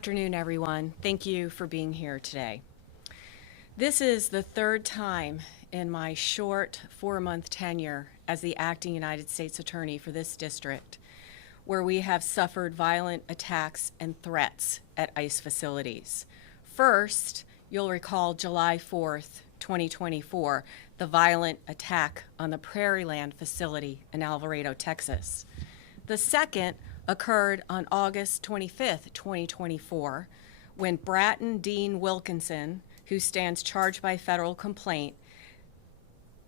Afternoon, everyone. Thank you for being here today. This is the third time in my short 4-month tenure as the acting United States Attorney for this district where we have suffered violent attacks and threats at ICE facilities. First, you'll recall July 4th, 2024, the violent attack on the Prairieland facility in Alvarado, Texas. The second occurred on August 25th, 2024, when Bratton Dean Wilkinson, who stands charged by federal complaint,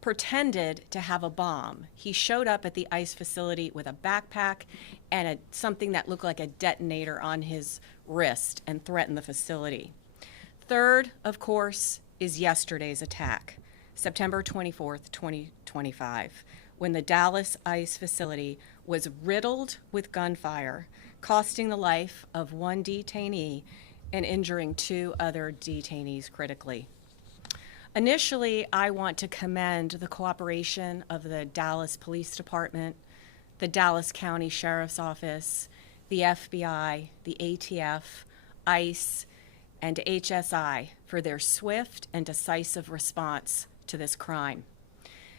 pretended to have a bomb. He showed up at the ICE facility with a backpack and something that looked like a detonator on his wrist and threatened the facility. Third, of course, is yesterday's attack, September 24th, 2025, when the Dallas ICE facility was riddled with gunfire, costing the life of one detainee and injuring two other detainees critically. Initially, I want to commend the cooperation of the Dallas Police Department, the Dallas County Sheriff's Office, the FBI, the ATF, ICE, and HSI for their swift and decisive response to this crime.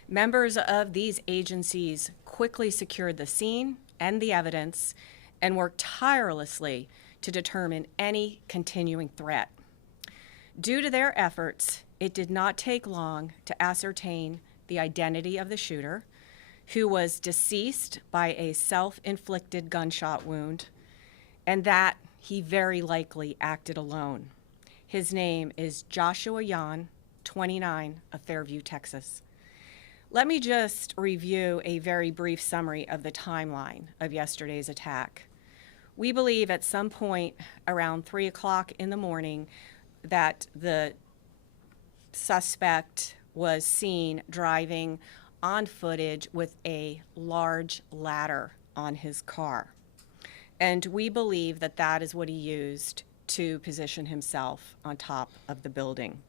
Members of these agencies quickly secured the scene and the evidence and worked tirelessly to determine any continuing threat. Due to their efforts, it did not take long to ascertain the identity of the shooter, who was deceased by a self-inflicted gunshot wound, and that he very likely acted alone. His name is Joshua Yan, 29, of Fairview, Texas. Let me just review a very brief summary of the timeline of yesterday's attack. We believe at some point around 3 o'clock in the morning that the suspect was seen driving on footage with a large ladder on his car. And we believe that that is what he used to position himself on top of the building.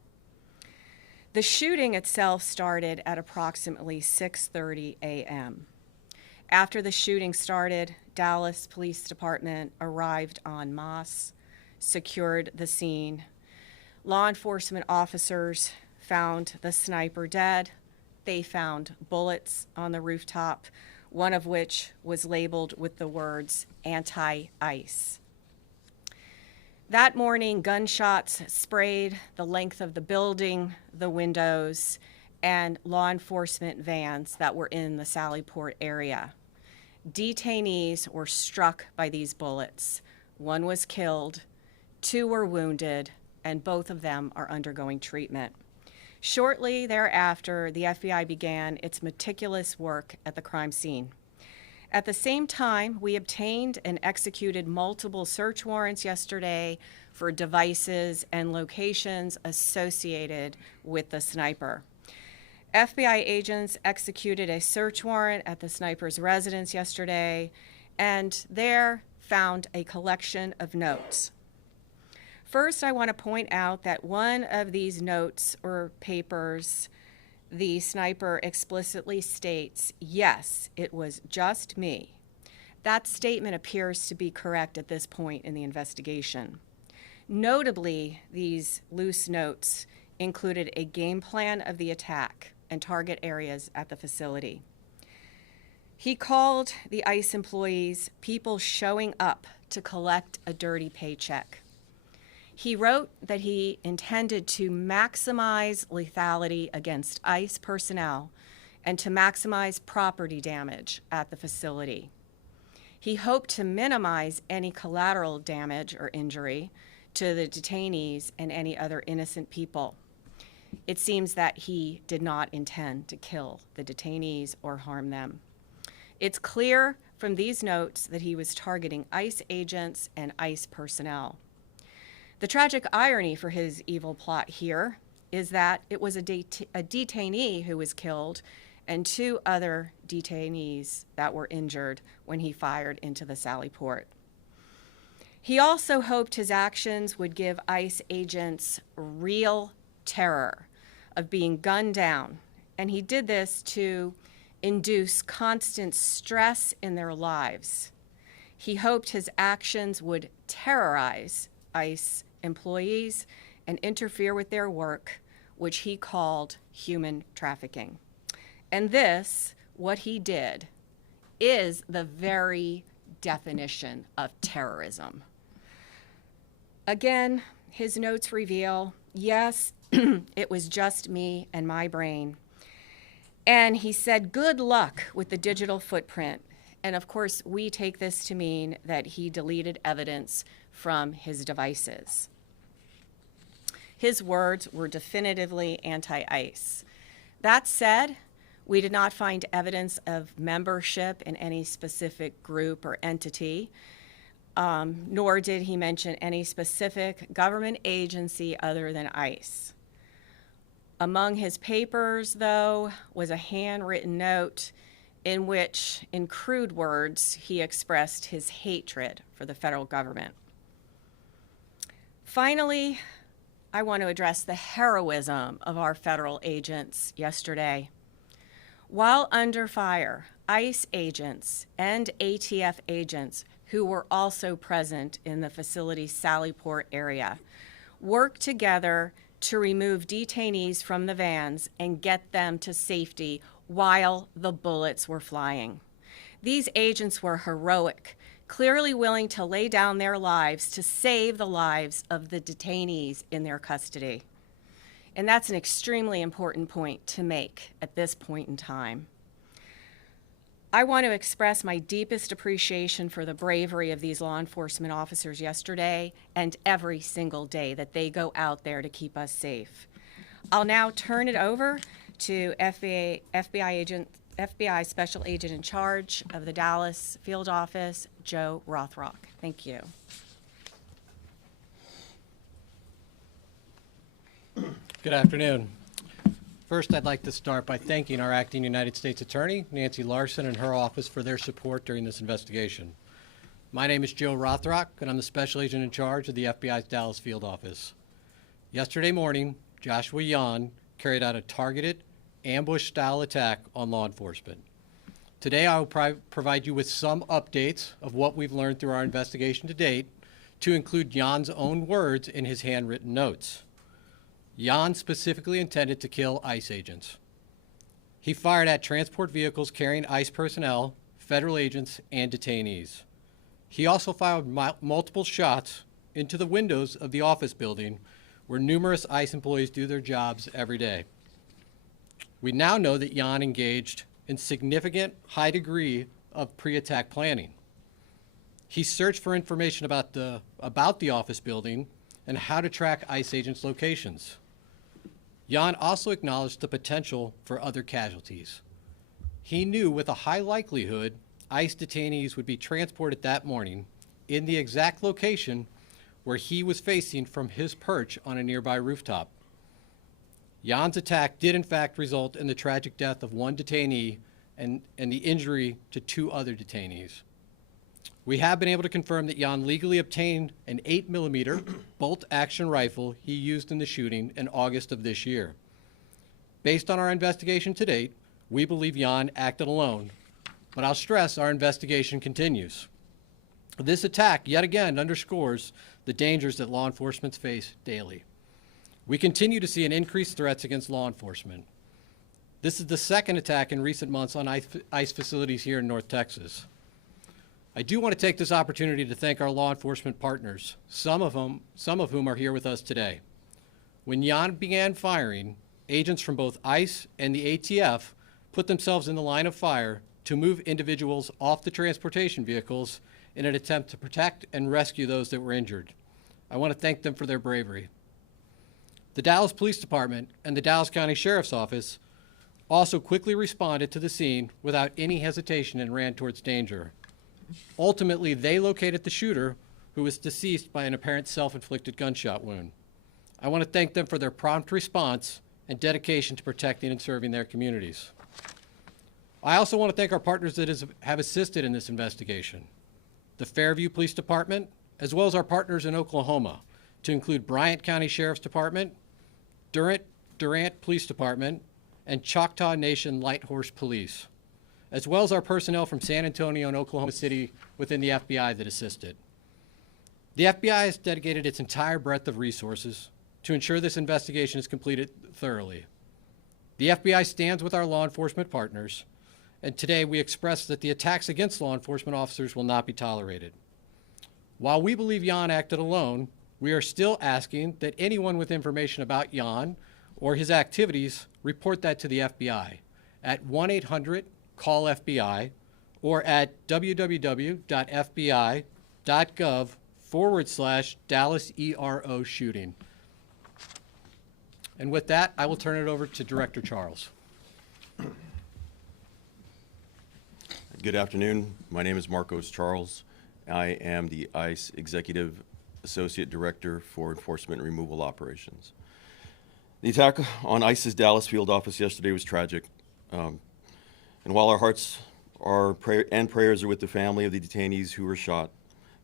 The shooting itself started at approximately 6:30 a.m. After the shooting started, Dallas Police Department arrived en masse, secured the scene. Law enforcement officers found the sniper dead. They found bullets on the rooftop, one of which was labeled with the words anti-ICE. That morning, gunshots sprayed the length of the building, the windows, and law enforcement vans that were in the Sallyport area. Detainees were struck by these bullets. One was killed, two were wounded, and both of them are undergoing treatment. Shortly thereafter, the FBI began its meticulous work at the crime scene. At the same time, we obtained and executed multiple search warrants yesterday for devices and locations associated with the sniper. FBI agents executed a search warrant at the sniper's residence yesterday and there found a collection of notes. First, I want to point out that one of these notes or papers, the sniper explicitly states, "Yes, it was just me." That statement appears to be correct at this point in the investigation. Notably, these loose notes included a game plan of the attack and target areas at the facility. He called the ICE employees people showing up to collect a dirty paycheck. He wrote that he intended to maximize lethality against ICE personnel and to maximize property damage at the facility. He hoped to minimize any collateral damage or injury to the detainees and any other innocent people. It seems that he did not intend to kill the detainees or harm them. It's clear from these notes that he was targeting ICE agents and ICE personnel. The tragic irony for his evil plot here is that it was a detainee who was killed and two other detainees that were injured when he fired into the Sallyport. He also hoped his actions would give ICE agents real terror of being gunned down, and he did this to induce constant stress in their lives. He hoped his actions would terrorize ICE employees and interfere with their work, which he called human trafficking. And this, what he did, is the very definition of terrorism. Again, his notes reveal, yes, it was just me and my brain. And he said, good luck with the digital footprint. And of course, we take this to mean that he deleted evidence from his devices. His words were definitively anti-ICE. That said, we did not find evidence of membership in any specific group or entity, nor did he mention any specific government agency other than ICE. Among his papers, though, was a handwritten note in which, in crude words, he expressed his hatred for the federal government. Finally, I want to address the heroism of our federal agents yesterday. While under fire, ICE agents and ATF agents, who were also present in the facility's Sallyport area, worked together to remove detainees from the vans and get them to safety while the bullets were flying. These agents were heroic, clearly willing to lay down their lives to save the lives of the detainees in their custody. And that's an extremely important point to make at this point in time. I want to express my deepest appreciation for the bravery of these law enforcement officers yesterday and every single day that they go out there to keep us safe. I'll now turn it over to FBI Special Agent in charge of the Dallas Field Office, Joe Rothrock. Thank you. Good afternoon. First, I'd like to start by thanking our acting United States Attorney, Nancy Larson, and her office for their support during this investigation. My name is Joe Rothrock, and I'm the Special Agent in charge of the FBI's Dallas Field Office. Yesterday morning, Joshua Yan carried out a targeted, ambush-style attack on law enforcement. Today, I will provide you with some updates of what we've learned through our investigation to date, to include Yan's own words in his handwritten notes. Yan specifically intended to kill ICE agents. He fired at transport vehicles carrying ICE personnel, federal agents, and detainees. He also fired multiple shots into the windows of the office building where numerous ICE employees do their jobs every day. We now know that Yan engaged in significant high degree of pre-attack planning. He searched for information about the office building and how to track ICE agents' locations. Yan also acknowledged the potential for other casualties. He knew with a high likelihood ICE detainees would be transported that morning in the exact location where he was facing from his perch on a nearby rooftop. Yan's attack did in fact result in the tragic death of one detainee and the injury to two other detainees. We have been able to confirm that Yan legally obtained an 8mm bolt-action rifle he used in the shooting in August of this year. Based on our investigation to date, we believe Yan acted alone, but I'll stress our investigation continues. This attack yet again underscores the dangers that law enforcement face daily. We continue to see an increased threats against law enforcement. This is the second attack in recent months on ICE facilities here in North Texas. I do want to take this opportunity to thank our law enforcement partners, some of whom are here with us today. When Yan began firing, agents from both ICE and the ATF put themselves in the line of fire to move individuals off the transportation vehicles in an attempt to protect and rescue those that were injured. I want to thank them for their bravery. The Dallas Police Department and the Dallas County Sheriff's Office also quickly responded to the scene without any hesitation and ran towards danger. Ultimately, they located the shooter, who was deceased by an apparent self-inflicted gunshot wound. I want to thank them for their prompt response and dedication to protecting and serving their communities. I also want to thank our partners that have assisted in this investigation. The Fairview Police Department, as well as our partners in Oklahoma, to include Bryant County Sheriff's Department, Durant Police Department, and Choctaw Nation Light Horse Police, as well as our personnel from San Antonio and Oklahoma City within the FBI that assisted. The FBI has dedicated its entire breadth of resources to ensure this investigation is completed thoroughly. The FBI stands with our law enforcement partners, and today we express that the attacks against law enforcement officers will not be tolerated. While we believe Jan acted alone, we are still asking that anyone with information about Jan or his activities report that to the FBI at 1-800-CALL-FBI or at www.fbi.gov/Dallas ERO shooting. And with that, I will turn it over to Director Charles. Good afternoon. My name is Marcos Charles. I am the ICE Executive Associate Director for Enforcement and Removal Operations. The attack on ICE's Dallas field office yesterday was tragic. And while our hearts and prayers are with the family of the detainees who were shot,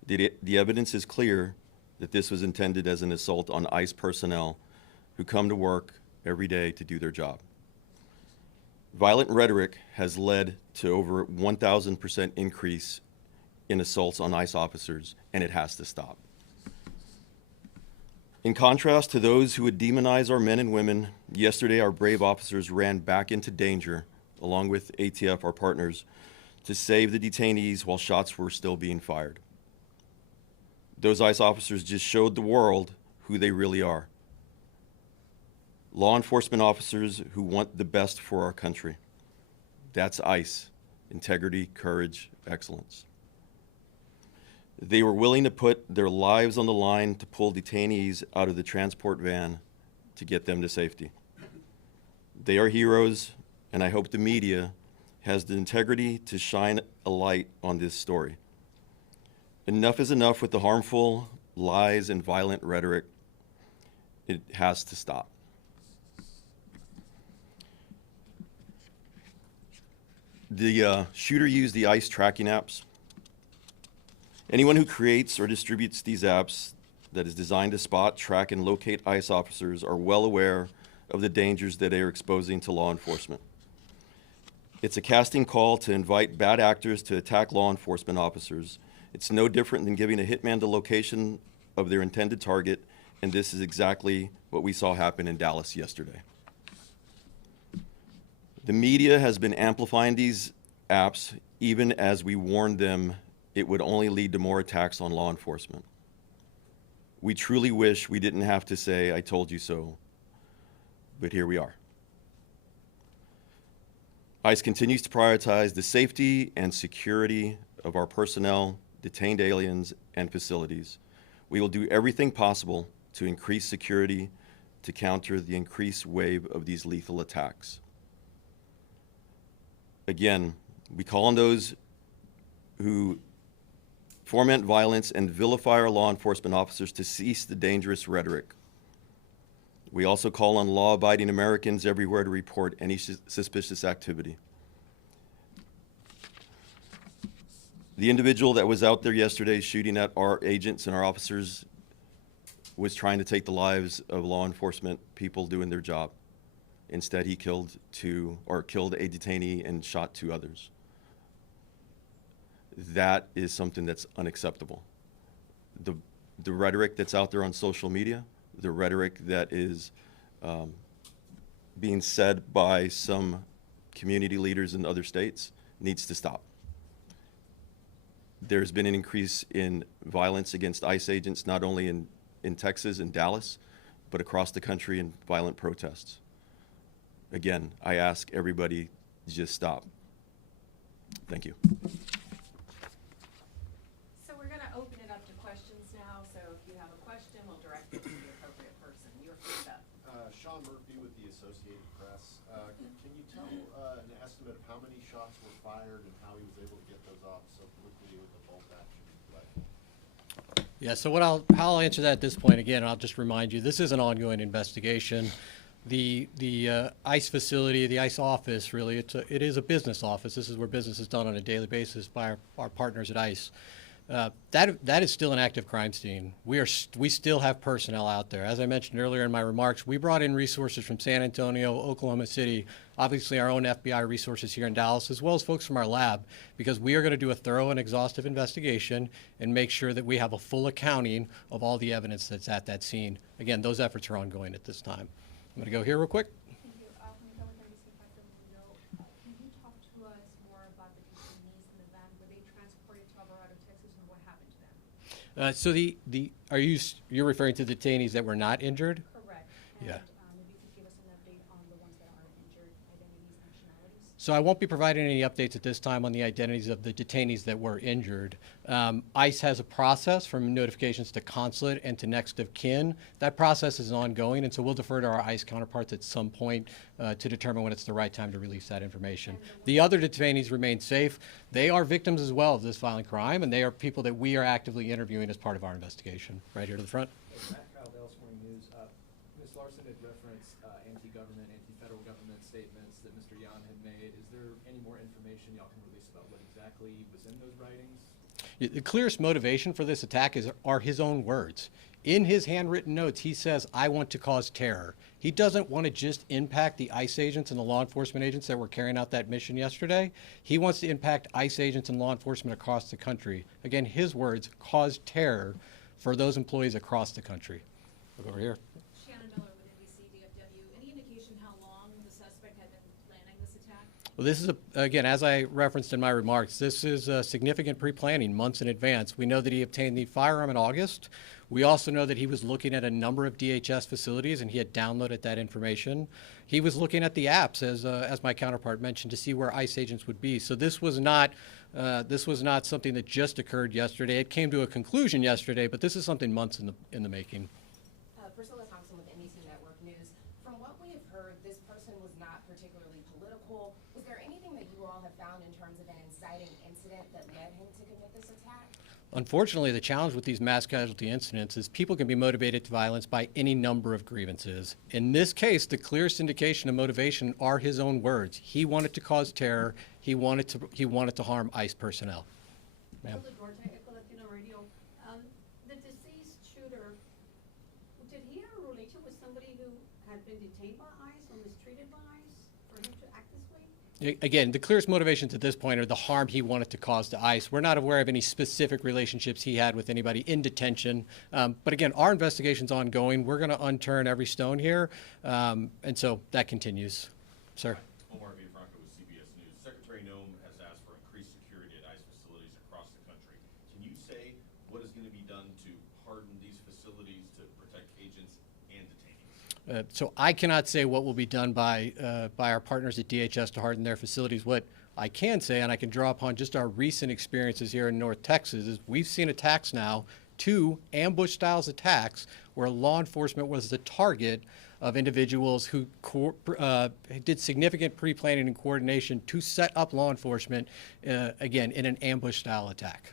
the evidence is clear that this was intended as an assault on ICE personnel who come to work every day to do their job. Violent rhetoric has led to over 1,000% increase in assaults on ICE officers, and it has to stop. In contrast to those who would demonize our men and women, yesterday our brave officers ran back into danger, along with ATF, our partners, to save the detainees while shots were still being fired. Those ICE officers just showed the world who they really are. Law enforcement officers who want the best for our country. That's ICE, integrity, courage, excellence. They were willing to put their lives on the line to pull detainees out of the transport van to get them to safety. They are heroes, and I hope the media has the integrity to shine a light on this story. Enough is enough with the harmful lies and violent rhetoric. It has to stop. The shooter used the ICE tracking apps. Anyone who creates or distributes these apps that is designed to spot, track, and locate ICE officers are well aware of the dangers that they are exposing to law enforcement. It's a casting call to invite bad actors to attack law enforcement officers. It's no different than giving a hitman the location of their intended target, and this is exactly what we saw happen in Dallas yesterday. The media has been amplifying these apps even as we warned them it would only lead to more attacks on law enforcement. We truly wish we didn't have to say, "I told you so," but here we are. ICE continues to prioritize the safety and security of our personnel, detained aliens, and facilities. We will do everything possible to increase security to counter the increased wave of these lethal attacks. Again, we call on those who foment violence and vilify our law enforcement officers to cease the dangerous rhetoric. We also call on law-abiding Americans everywhere to report any suspicious activity. The individual that was out there yesterday shooting at our agents and our officers was trying to take the lives of law enforcement people doing their job. Instead, he killed a detainee and shot 2 others. That is something that's unacceptable. The rhetoric that's out there on social media, the rhetoric that is being said by some community leaders in other states needs to stop. There's been an increase in violence against ICE agents, not only in Texas and Dallas, but across the country in violent protests. Again, I ask everybody, just stop. Thank you. So we're going to open it up to questions now. So if you have a question, we'll direct it to the appropriate person. You're first up. Sean Murphy with the Associated Press. Can you tell an estimate of how many shots were fired and how he was able to get those off so quickly with the bolt action play? Yeah, so how I'll answer that at this point, again, I'll just remind you, this is an ongoing investigation. The ICE facility, the ICE office, really, it is a business office. This is where business is done on a daily basis by our partners at ICE. That is still an active crime scene. We still have personnel out there. As I mentioned earlier in my remarks, we brought in resources from San Antonio, Oklahoma City, obviously our own FBI resources here in Dallas, as well as folks from our lab, because we are going to do a thorough and exhaustive investigation and make sure that we have a full accounting of all the evidence that's at that scene. Again, those efforts are ongoing at this time. I'm going to go here real quick. Thank you. Can you talk to us more about the detainees in the van? Were they transported to Alvarado, Texas, and what happened to them? So you're referring to the detainees that were not injured? Correct. Yeah. And maybe you could give us an update on the ones that are injured, identities, nationalities? So I won't be providing any updates at this time on the identities of the detainees that were injured. ICE has a process from notifications to consulate and to next of kin. That process is ongoing, and so we'll defer to our ICE counterparts at some point to determine when it's the right time to release that information. The other detainees remain safe. They are victims as well of this violent crime, and they are people that we are actively interviewing as part of our investigation. Right here to the front. Matt Kyle, Dallas Morning News. Ms. Larson had referenced anti-government, anti-federal government statements that Mr. Yan had made. Is there any more information y'all can release about what exactly was in those writings? The clearest motivation for this attack are his own words. In his handwritten notes, he says, "I want to cause terror." He doesn't want to just impact the ICE agents and the law enforcement agents that were carrying out that mission yesterday. He wants to impact ICE agents and law enforcement across the country. Again, his words, cause terror for those employees across the country. Look over here. Shannon Miller with NBC DFW. Any indication how long the suspect had been planning this attack? Well, this is, again, as I referenced in my remarks, this is significant pre-planning months in advance. We know that he obtained the firearm in August. We also know that he was looking at a number of DHS facilities, and he had downloaded that information. He was looking at the apps, as my counterpart mentioned, to see where ICE agents would be. So this was not something that just occurred yesterday. It came to a conclusion yesterday, but this is something months in the making. Priscilla Thompson with NBC Network News. From what we have heard, this person was not particularly political. Was there anything that you all have found in terms of an inciting incident that led him to commit this attack? Unfortunately, the challenge with these mass casualty incidents is people can be motivated to violence by any number of grievances. In this case, the clearest indication of motivation are his own words. He wanted to cause terror. He wanted to harm ICE personnel. Ma'am. Echo Latino Radio. The deceased shooter, did he have a relation with somebody who had been detained by ICE or mistreated by ICE for him to act this way? Again, the clearest motivations at this point are the harm he wanted to cause to ICE. We're not aware of any specific relationships he had with anybody in detention. But again, our investigation's ongoing. We're going to unturn every stone here. And so that continues. Sir. Omar Villafranca with CBS News. Secretary Noem has asked for increased security at ICE facilities across the country. Can you say what is going to be done to harden these facilities to protect agents and detainees? So I cannot say what will be done by our partners at DHS to harden their facilities. What I can say, and I can draw upon just our recent experiences here in North Texas, is we've seen attacks now, 2 ambush-style attacks, where law enforcement was the target of individuals who did significant pre-planning and coordination to set up law enforcement, again, in an ambush-style attack.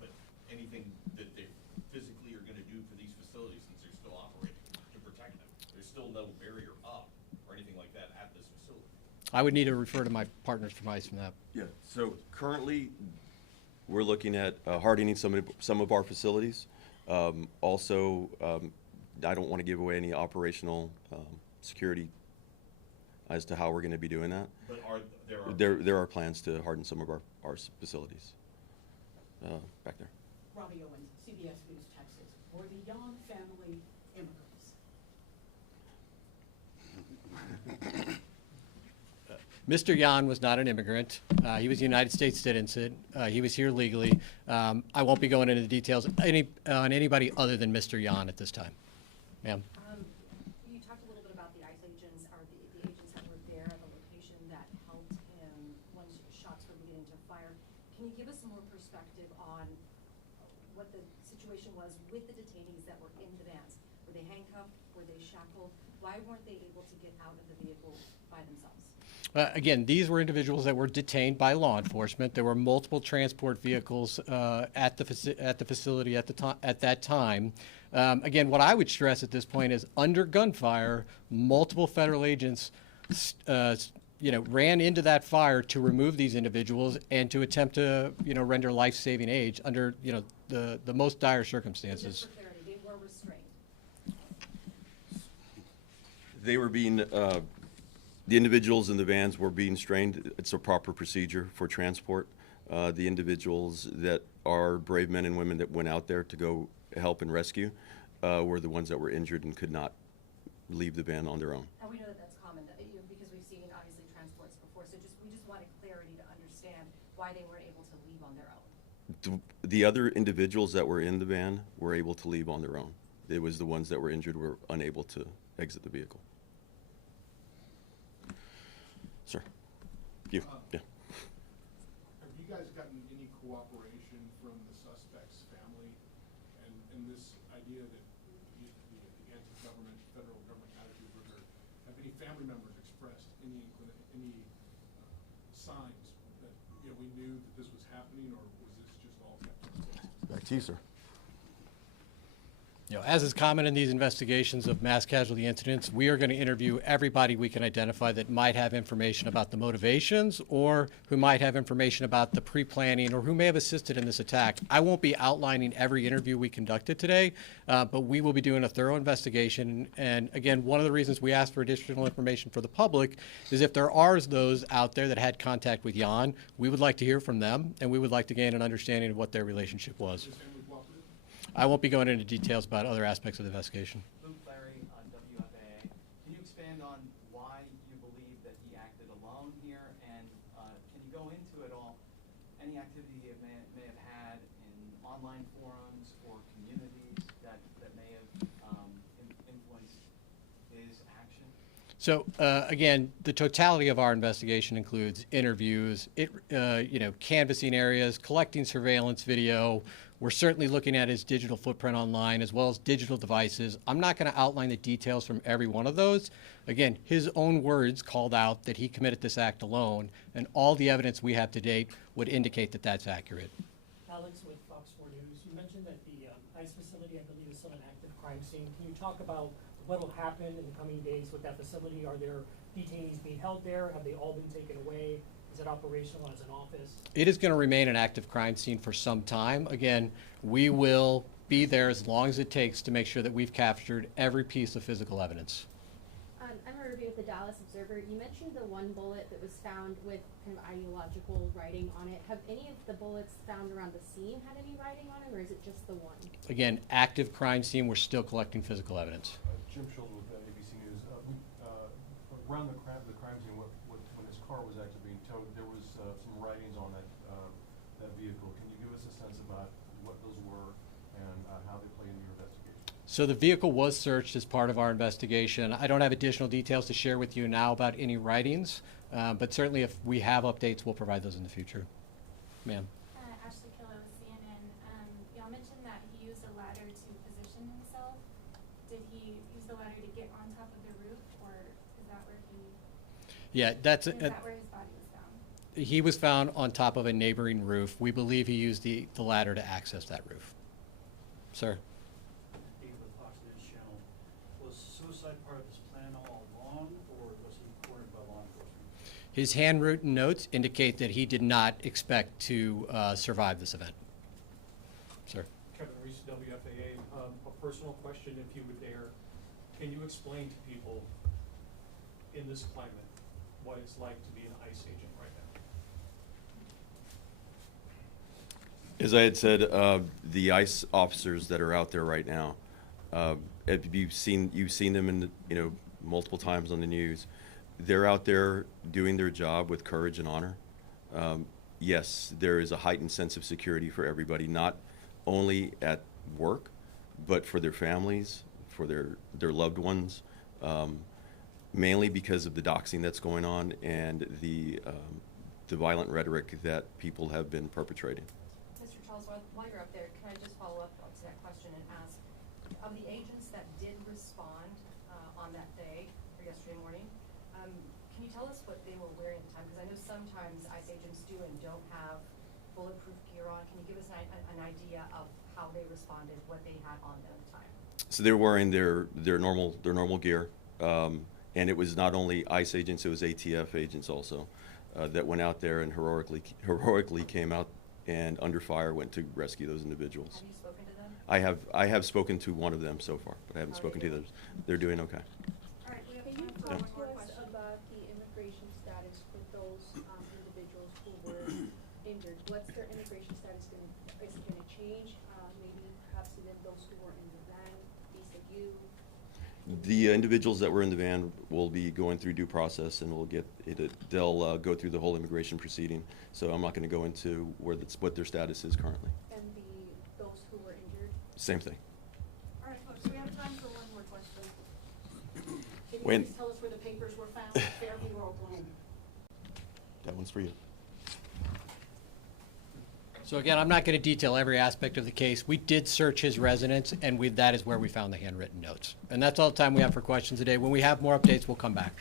But anything that they physically are going to do for these facilities, since they're still operating, to protect them? There's still no barrier up or anything like that at this facility. I would need to refer to my partners from ICE from that. Yeah, so currently, we're looking at hardening some of our facilities. Also, I don't want to give away any operational security as to how we're going to be doing that. But There are plans to harden some of our facilities. Back there. Robbie Owens, CBS News, Texas. Were the Yan family immigrants? Mr. Yan was not an immigrant. He was a United States citizen. He was here legally. I won't be going into the details on anybody other than Mr. Yan at this time. Ma'am. You talked a little bit about the ICE agents, or the agents that were there at the location that helped him when shots were beginning to fire. Can you give us some more perspective on what the situation was with the detainees that were in the vans? Were they handcuffed? Were they shackled? Why weren't they able to get out of the vehicle by themselves? Again, these were individuals that were detained by law enforcement. There were multiple transport vehicles at the facility at that time. Again, what I would stress at this point is under gunfire, multiple federal agents ran into that fire to remove these individuals and to attempt to render life-saving aid under the most dire circumstances. Just for clarity, they were restrained. They were being The individuals in the vans were being strained. It's a proper procedure for transport. The individuals that are brave men and women that went out there to go help and rescue were the ones that were injured and could not leave the van on their own. And we know that that's common, because we've seen obviously transports before, so we just wanted clarity to understand why they weren't able to leave on their own. The other individuals that were in the van were able to leave on their own. It was the ones that were injured were unable to exit the vehicle. Sir, you, yeah. Have you guys gotten any cooperation from the suspect's family and this idea that the anti-government, federal government attitude, have any family members expressed any signs that, you know, we knew that this was happening, or was this just all kept to themselves? Back to you, sir. You know, as is common in these investigations of mass casualty incidents, we are going to interview everybody we can identify that might have information about the motivations or who might have information about the pre-planning or who may have assisted in this attack. I won't be outlining every interview we conducted today, but we will be doing a thorough investigation. And again, one of the reasons we asked for additional information for the public is if there are those out there that had contact with Jan, we would like to hear from them, and we would like to gain an understanding of what their relationship was. Is family cooperative? I won't be going into details about other aspects of the investigation. Luke Larry on WFAA. Can you expand on why you believe that he acted alone here? And can you go into it all, any activity he may have had in online forums or communities that may have influenced his action? So again, the totality of our investigation includes interviews, canvassing areas, collecting surveillance video. We're certainly looking at his digital footprint online as well as digital devices. I'm not going to outline the details from every one of those. Again, his own words called out that he committed this act alone, and all the evidence we have to date would indicate that that's accurate. Alex with Fox 4 News. You mentioned that the ICE facility, I believe, is still an active crime scene. Can you talk about what will happen in the coming days with that facility? Are there detainees being held there? Have they all been taken away? Is it operational as an office? It is going to remain an active crime scene for some time. Again, we will be there as long as it takes to make sure that we've captured every piece of physical evidence. I'm a review with the Dallas Observer. You mentioned the one bullet that was found with kind of ideological writing on it. Have any of the bullets found around the scene had any writing on it, or is it just the one? Again, active crime scene. We're still collecting physical evidence. Jim Schultz with ABC News. Around the crime scene, when his car was actually being towed, there was some writings on that vehicle. Can you give us a sense about what those were and how they play into your investigation? So the vehicle was searched as part of our investigation. I don't have additional details to share with you now about any writings, but certainly if we have updates, we'll provide those in the future. Ma'am. Ashley Killow with CNN. Y'all mentioned that he used a ladder to position himself. Did he use the ladder to get on top of the roof, or is that where Yeah, is that where his body was found? he was found on top of a neighboring roof. We believe he used the ladder to access that roof. Sir. David with Fox News Channel. Was suicide part of his plan all along, or was he cornered by law enforcement? His handwritten notes indicate that he did not expect to survive this event. Sir. Kevin Reese, WFAA. A personal question, if you would dare. Can you explain to people in this climate what it's like to be an ICE agent right now? As I had said, the ICE officers that are out there right now, you've seen them in multiple times on the news. They're out there doing their job with courage and honor. Yes, there is a heightened sense of security for everybody, not only at work, but for their families, for their loved ones, mainly because of the doxing that's going on and the violent rhetoric that people have been perpetrating. Mr. Charles, while you're up there, can I just follow up to that question and ask, of the agents that did respond on that day, or yesterday morning, can you tell us what they were wearing at the time? Because I know sometimes ICE agents do and don't have bulletproof gear on. Can you give us an idea of how they responded, what they had on them at the time? So they're wearing their normal gear, and it was not only ICE agents, it was ATF agents also that went out there and heroically came out and under fire went to rescue those individuals. Have you spoken to them? I have spoken to one of them so far, but I haven't spoken to others. They're doing okay. All right, we have Can you time for talk one more to us question. about the immigration status for those individuals who were injured? What's their immigration status is it gonna change? Maybe perhaps even those who were in the van, visa U? The individuals that were in the van will be going through due process, and they'll go through the whole immigration proceeding. So I'm not going to go into what their status is currently. And those who were injured? Same thing. All right, folks, we have time for one more question. Can you When- please tell us where the papers were found at Fairview or Oklahoma? That one's for you. So again, I'm not going to detail every aspect of the case. We did search his residence, and that is where we found the handwritten notes. And that's all the time we have for questions today. When we have more updates, we'll come back.